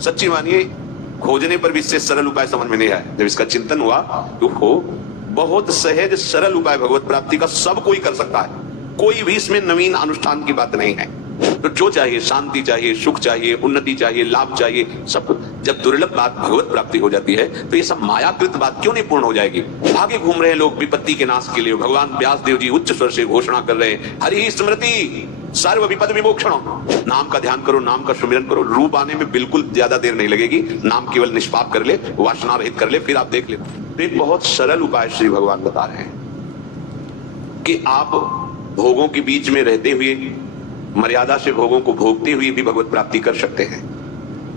सच्ची मानिए खोजने पर भी इससे सरल उपाय समझ में नहीं आया। जब इसका चिंतन हुआ तो हो बहुत सहज सरल उपाय भगवत प्राप्ति का सब कोई कर सकता है, कोई भी इसमें नवीन अनुष्ठान की बात नहीं है। तो जो चाहिए, शांति चाहिए, सुख चाहिए, उन्नति चाहिए, लाभ चाहिए, सब जब दुर्लभ बात भगवत प्राप्ति हो जाती है तो ये सब मायाकृत बात क्यों नहीं पूर्ण हो जाएगी। भागे घूम रहे हैं लोग विपत्ति के नाश के लिए। भगवान व्यास देव जी उच्च स्वर से घोषणा कर रहे हैं, हरि स्मृति सर्व विपद विमोक्षण। नाम का ध्यान करो, नाम का सुमिरन करो, रूप आने में बिल्कुल ज्यादा देर नहीं लगेगी। नाम केवल निष्पाप कर ले, वासना रहित कर ले, फिर आप देख ले। तो एक बहुत सरल उपाय श्री भगवान बता रहे हैं कि आप भोगों के बीच में रहते हुए, मर्यादा से भोगों को भोगते हुए भी भगवत प्राप्ति कर सकते हैं।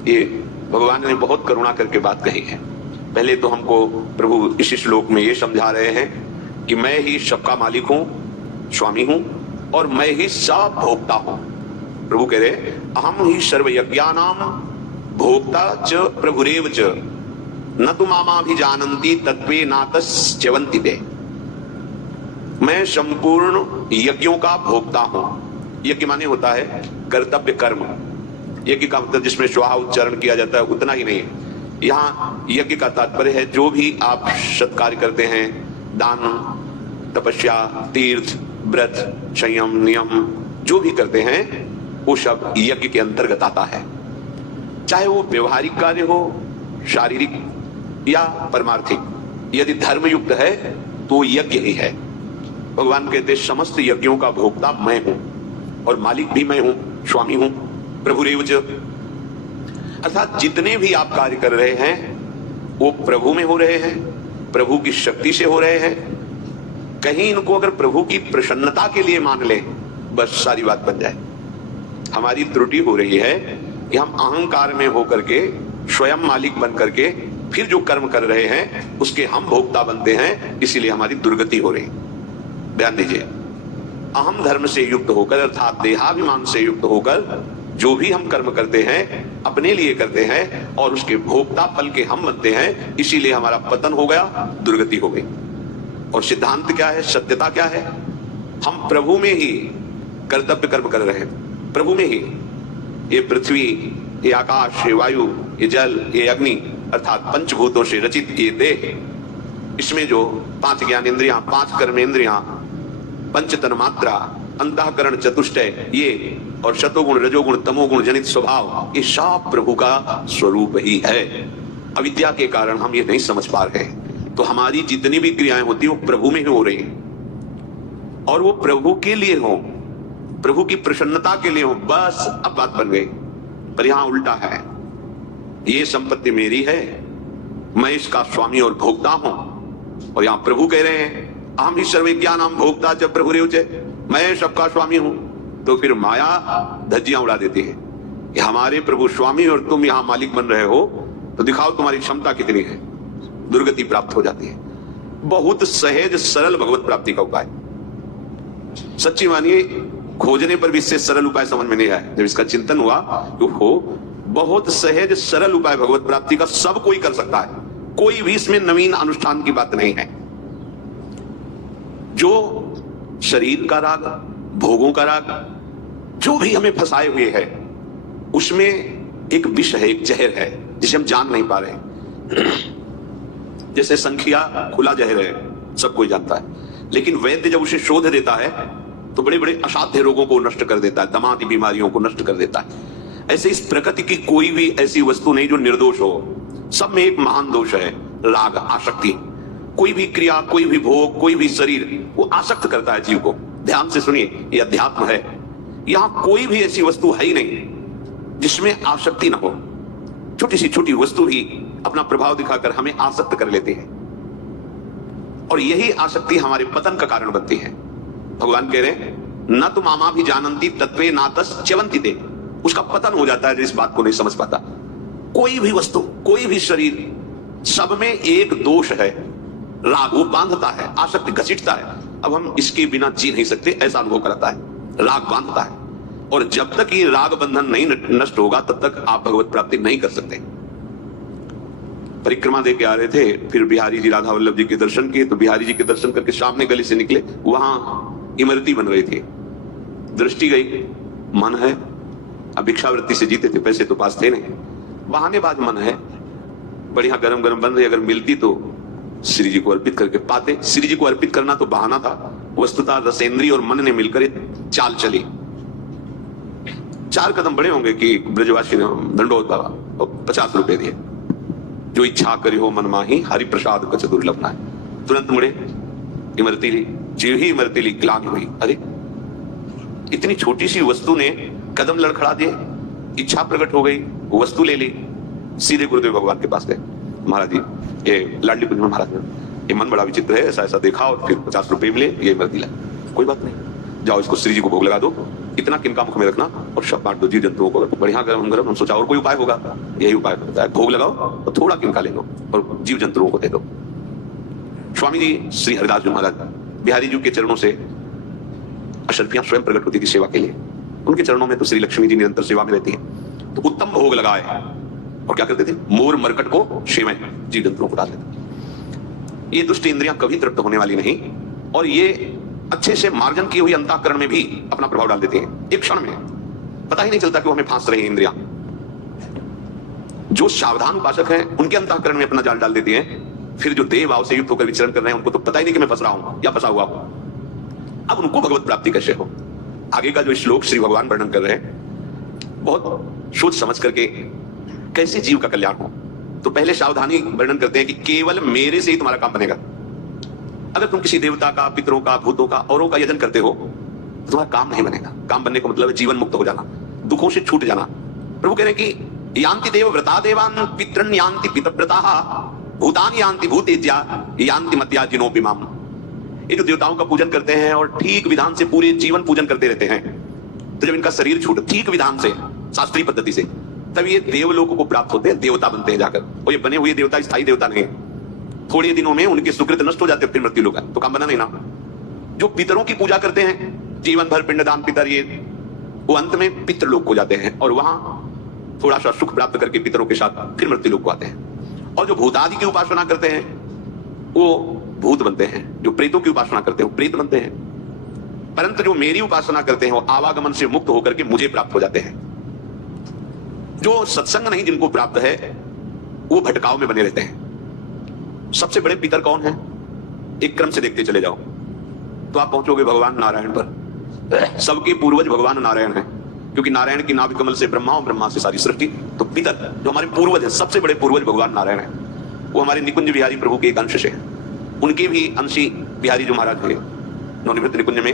ये भगवान ने बहुत करुणा करके बात कही है। पहले तो हमको प्रभु इस श्लोक में ये समझा रहे हैं कि मैं ही सबका मालिक हूं, स्वामी हूं, और मैं ही सब भोक्ता हूं। प्रभु कह रहे अहम ही सर्व यज्ञानाम भोक्ता च प्रभुरेव च न तु मामाभिजानन्ति तत्वे नातस्च्यवन्ति ते। मैं संपूर्ण यज्ञों का भोक्ता हूं। यज्ञ माने होता है कर्तव्य कर्म। यज्ञ का मतलब जिसमें श्वाह उच्चारण किया जाता है उतना ही नहीं है। यहाँ यज्ञ का तात्पर्य है जो भी आप सत्कार्य करते हैं, दान, तपस्या, तीर्थ, व्रत, संयम, नियम जो भी करते हैं वो सब यज्ञ के अंतर्गत आता है। चाहे वो व्यवहारिक कार्य हो, शारीरिक या परमार्थिक। यदि धर्मयुक्त है तो यज्ञ ही है। भगवान कहते समस्त यज्ञों का भोक्ता मैं हूं और मालिक भी मैं हूं, स्वामी हूं, प्रभुरेव च। अर्थात जितने भी आप कार्य कर रहे हैं वो प्रभु में हो रहे हैं, प्रभु की शक्ति से हो रहे हैं। कहीं इनको अगर प्रभु की प्रसन्नता के लिए मान ले, बस सारी बात बन जाए। हमारी त्रुटि हो रही है कि हम अहंकार में होकर के, स्वयं मालिक बन करके फिर जो कर्म कर रहे हैं उसके हम भोक्ता बनते हैं, इसीलिए हमारी दुर्गति हो रही। ध्यान दीजिए, अहम धर्म से युक्त होकर अर्थात देहाभिमान से युक्त होकर जो भी हम कर्म करते हैं अपने लिए करते हैं और उसके भोक्ता फल के हम बनते हैं, इसीलिए हमारा पतन हो गया, दुर्गति हो गई। और सिद्धांत क्या है, सत्यता क्या है? हम प्रभु में ही कर्तव्य कर्म कर रहे हैं, प्रभु में ही। ये पृथ्वी, ये आकाश, ये वायु, ये जल, ये अग्नि अर्थात पंचभूतों से रचित ये देह, इसमें जो 5 ज्ञानेंद्रियां, 5 कर्मेंद्रियां, पंच तन्मात्रा, अंतःकरण चतुष्टय ये और शतोगुण, रजोगुण, तमोगुण जनित स्वभाव, ये सब प्रभु का स्वरूप ही है। अविद्या के कारण हम ये नहीं समझ पा रहे हैं। तो हमारी जितनी भी क्रियाएं होती है वो प्रभु में ही हो रही हैं और वो प्रभु के लिए हो, प्रभु की प्रसन्नता के लिए हो, बस अब बात बन गई। पर यहां उल्टा है, ये संपत्ति मेरी है, मैं इसका स्वामी और भोक्ता हूं। और यहां प्रभु कह रहे हैं अहम ही सर्वज्ञानाम भोक्ता च प्रभुरेव च, मैं सबका स्वामी हूं। तो फिर माया धज्जियां उड़ा देती है कि हमारे प्रभु स्वामी और तुम यहां मालिक बन रहे हो, तो दिखाओ तुम्हारी क्षमता कितनी है। दुर्गति प्राप्त हो जाती है। बहुत सहज सरल भगवत प्राप्ति का उपाय। सच्ची मानिए खोजने पर भी इससे सरल उपाय समझ में नहीं आया। जब इसका चिंतन हुआ तो हो बहुत सहज सरल उपाय भगवत प्राप्ति का सब कोई कर सकता है, कोई भी इसमें नवीन अनुष्ठान की बात नहीं है। जो शरीर का राग, भोगों का राग, जो भी हमें फंसाए हुए है, उसमें एक विष है, एक जहर है जिसे हम जान नहीं पा रहे। जैसे संखिया खुला जहर है, सब कोई जानता है, लेकिन वैद्य जब उसे शोध देता है तो बड़े बड़े असाध्य रोगों को नष्ट कर देता है, दमादी बीमारियों को नष्ट कर देता है। ऐसे इस प्रकृति की कोई भी ऐसी वस्तु नहीं जो निर्दोष हो। सब में एक महान दोष है, राग, आसक्ति। कोई भी क्रिया, कोई भी भोग, कोई भी शरीर, वो आसक्त करता है जीव को। ध्यान से सुनिए, ये अध्यात्म है। यहां कोई भी ऐसी वस्तु है ही नहीं जिसमें आसक्ति ना हो। छोटी सी छोटी वस्तु ही अपना प्रभाव दिखाकर हमें आसक्त कर लेते हैं और यही आसक्ति हमारे पतन का कारण बनती है। भगवान कह रहे हैं न तो मामा भी जानती तत्वे नातस्च्यवन्ति ते। उसका पतन हो जाता है जो इस बात को नहीं समझ पाता। कोई भी वस्तु, कोई भी शरीर, सब में एक दोष है, राग। वो बांधता है, आसक्ति घसीटता है। अब हम इसके बिना जी नहीं सकते, ऐसा अनुभव कराता है। राग बांधता है और जब तक ये राग बंधन नहीं नष्ट होगा तब तक आप भगवत प्राप्ति नहीं कर सकते। परिक्रमा दे के आ रहे थे, फिर बिहारी जी, राधा वल्लभ जी के दर्शन किए। तो बिहारी जी के दर्शन करके सामने गली से निकले, वहां इमरती बन रही थी। दृष्टि गई, मन है, अब भिक्षावृत्ति से जीते थे, पैसे तो पास थे नहीं। बहानेबाज मन है, बढ़िया गरम गरम बन रही, अगर मिलती तो श्री जी को अर्पित करके पाते। श्री जी को अर्पित करना तो बहाना था, वस्तुतः रसेंद्रिय और मन ने मिलकर चाल चली। 4 कदम बड़े होंगे कि ब्रजवासी ने दंडोत बाबा और 50 रुपए दिए। जो इच्छा करी हो मन माही, हरि प्रसाद कछ दुर्लभ नाहि। तुरंत मुड़े, इमरती ली, जीव ही इमरती ली, ग्लानि हुई। अरे इतनी छोटी सी वस्तु ने कदम लड़खड़ा दिए, इच्छा प्रकट हो गई, वस्तु ले ली, सीधे गुरुदेव भगवान के पास गए। महाराज जी, ये लाडली कुंज में महाराज ने, ये मन बड़ा विचित्र है, ऐसा ऐसा देखा और फिर 50 रुपए मिले, ये इमरती ला। कोई बात नहीं, जाओ इसको श्री जी को भोग लगा दो, इतना किनका मुख में रखना और सब बांट दो जीव जंतुओं को। बढ़िया गरम गरम, हम सोचा और कोई उपाय होगा, यही उपाय होता है, भोग लगाओ और थोड़ा किनका ले लो और जीव जंतुओं को दे दो। स्वामी जी श्री हरिदास जी महाराज बिहारी जी के चरणों से अशर्फियां स्वयं प्रकट होती थी सेवा के लिए। उनके चरणों में तो श्री लक्ष्मी जी निरंतर सेवा में रहती है। तो उत्तम भोग लगाए और क्या करते थे, मोर मरकट को सेवैं जीव जंतुओं को डाल देते। ये दुष्ट इंद्रियां कभी तृप्त होने वाली नहीं और ये अच्छे से मार्जन की हुई अंतःकरण में भी अपना प्रभाव डाल देते हैं। एक क्षण में पता ही नहीं चलता कि वो हमें फांस रही इंद्रियां। जो सावधान उपासक हैं उनके अंतःकरण में अपना जाल डाल देती हैं। फिर जो देह भाव से युक्त होकर विचरण कर रहे हैं उनको तो पता ही नहीं कि मैं फंस रहा हूं या फंसा हुआ हूं। अब उनको भगवत प्राप्ति कैसे हो? आगे का जो श्लोक श्री भगवान वर्णन कर रहे हैं, बहुत सोच समझ करके कैसे जीव का कल्याण हो। तो पहले सावधानी वर्णन करते हैं कि केवल मेरे से ही तुम्हारा काम बनेगा। अगर तुम किसी देवता का, पितरों का, भूतों का, औरों का यजन करते हो तो तुम्हारा काम नहीं बनेगा। काम बनने का मतलब है जीवन मुक्त हो जाना, दुखों से छूट जाना। प्रभु कह रहे हैं कि यान्ति देव व्रता देवान पितृन यान्ति पितव्रताः भूतानि यान्ति भूतेज्या यान्ति मत्या जिनोपि माम। ये जो देवताओं का पूजन करते हैं और ठीक विधान से पूरे जीवन पूजन करते रहते हैं, तो जब इनका शरीर छूट ठीक विधान से, शास्त्रीय पद्धति से, तब ये देवलोक को प्राप्त होते हैं, देवता बनते हैं जाकर। और ये बने हुए देवता स्थायी देवता नहीं है, थोड़े दिनों में उनके सुकृत नष्ट हो जाते हैं, फिर मृत्यु लोग तो काम बना नहीं ना। जो पितरों की पूजा करते हैं जीवन भर, पिंडदान पितर, ये वो अंत में पितृलोक को जाते हैं और वहां थोड़ा सा सुख प्राप्त करके पितरों के साथ फिर मृत्यु लोक को आते हैं। और जो भूतादि की उपासना करते हैं वो भूत बनते हैं, जो प्रेतों की उपासना करते हैं वो प्रेत बनते हैं। परंतु जो मेरी उपासना करते हैं वो आवागमन से मुक्त होकर के मुझे प्राप्त हो जाते हैं। जो सत्संग नहीं जिनको प्राप्त है वो भटकाव में बने रहते हैं। सबसे बड़े पितर कौन है? एक क्रम से देखते चले जाओ तो आप पहुंचोगे भगवान नारायण पर। सबके पूर्वज भगवान नारायण हैं, क्योंकि नारायण की नाभि कमल से ब्रह्मा और ब्रह्मा से सारी सृष्टि। तो पितर जो हमारे पूर्वज हैं, सबसे बड़े पूर्वज भगवान नारायण हैं। वो हमारे निकुंज बिहारी प्रभु के एक अंश से हैं। उनके भी अंशी बिहारी जो महाराज थे, नवनिवृत्त निकुंज में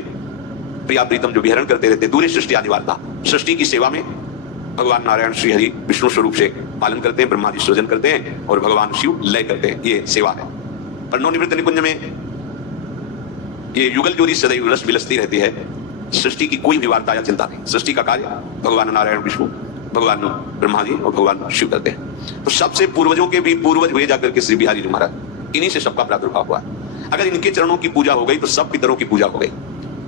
प्रिया प्रीतम जो विहरण करते रहते, दूरी सृष्टि आदि वार्ता, सृष्टि की सेवा में भगवान नारायण श्री हरि विष्णु स्वरूप से पालन करते हैं, ब्रह्मा जी सृजन करते हैं और भगवान शिव लय करते हैं। ये सेवा है। पर नवनिवृत्त निकुंज में ये युगल जोड़ी सदैव रस विलसती रहती है। सृष्टि की कोई भी वार्ता या चिंता नहीं। सृष्टि का कार्य भगवान नारायण विष्णु, भगवान ब्रह्मा जी और भगवान शिव करते हैं। तो सबसे पूर्वजों के भी पूर्वज हुए जाकर के श्री बिहारी जी महाराज, इन्हीं से सबका प्रादुर्भाव हुआ। अगर इनके चरणों की पूजा हो गई तो सब पितरों की पूजा हो गई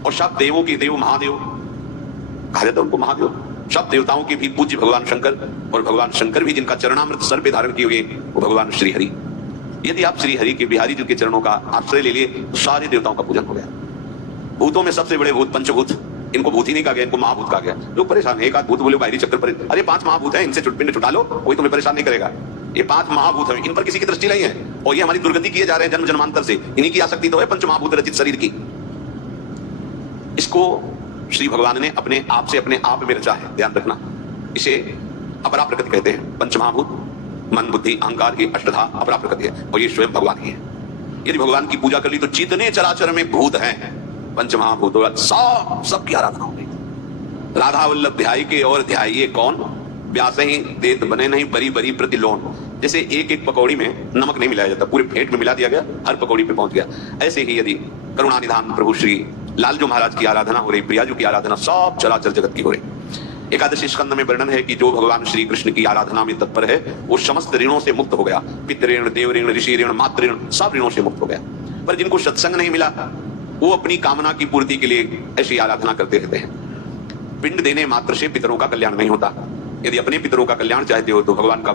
और सब देवों के देव, महादेव कहा जाता है उनको, महादेव। सब देवताओं के भी पूज्य भगवान शंकर, और भगवान शंकर भी जिनका चरणामृत सर पे धारण किए हुए वो भगवान श्री हरि। यदि आप श्री हरि के, बिहारी जी के चरणों का आश्रय ले लिए तो सारे देवताओं का पूजन हो गया। भूतों में सबसे बड़े भूत पंचभूत, इनको भूत ही नहीं कहा गया, इनको महाभूत कहा गया। लोग परेशान है, एक आध भूत बोले बाहरी चक्कर पर, अरे 5 महाभूत है, इनसे पिंड छुटा लो, कोई तुम्हें परेशान नहीं करेगा। ये 5 महाभूत है, इन पर किसी की दृष्टि नहीं है और ये हमारी दुर्गति किए जा रहे हैं जन्म जन्मांतर से। इन्हीं की आसक्ति तो है पंच महाभूत रचित शरीर की। इसको श्री भगवान ने अपने आप से अपने आप में रचा है, ध्यान रखना। इसे अपरा प्रकृति कहते हैं। पंच महाभूत मन, बुद्धि, अहंकार की अष्टधा अपरा प्रकृति है और ये स्वयं भगवान ही है। यदि भगवान की पूजा कर ली तो जितने चराचर में भूत हैं पंच महाभूत सबकी आराधना होगी। राधा वल्लभ ध्याय के और ध्याइये कौन, व्यास ही देत बने नहीं बरी बरी प्रतिलोन। जैसे एक एक पकौड़ी में नमक नहीं मिलाया जाता, पूरे फेंट में मिला दिया गया, हर पकौड़ी पे पहुंच गया। ऐसे ही यदि करुणानिधान प्रभु श्री लालजू महाराज की आराधना हो रही, प्रियाजू की आराधना, सब चराचर जगत की हो रही। एकादशी स्कंद में वर्णन है कि जो भगवान श्री कृष्ण की आराधना में तत्पर है वो समस्त ऋणों से मुक्त हो गया। पितृ ऋण, देव ऋण, ऋषि ऋण, मातृ ऋण, सब ऋणों से मुक्त हो गया। पर जिनको सत्संग नहीं मिला वो अपनी कामना की पूर्ति के लिए ऐसी आराधना करते रहते हैं। पिंड देने मात्र से पितरों का कल्याण नहीं होता। यदि अपने पितरों का कल्याण चाहते हो तो भगवान का